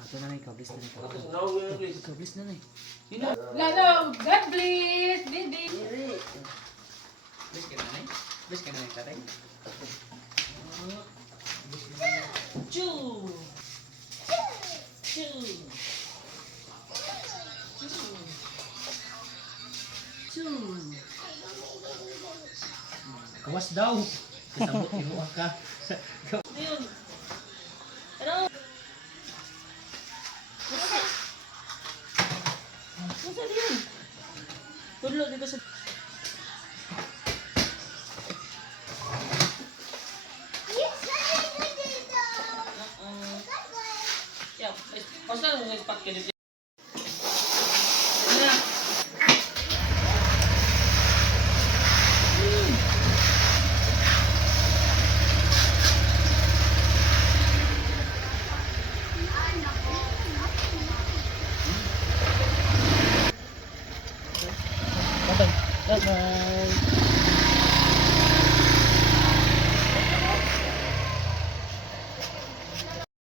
Ito na ikaw, bless na ikaw. Tapos now ngayon, please. Ikaw, bless na Lalo, God bless, baby. Bless ka na Bless ka na tatay. Choo. Choo. Choo. Kawas daw. Kasabot inuwa ka. Ayun. Ano? Masa yun? Tudlo dito sa... Yeah, basta nung spot ka dito. Ano na? Bye-bye. Bye-bye.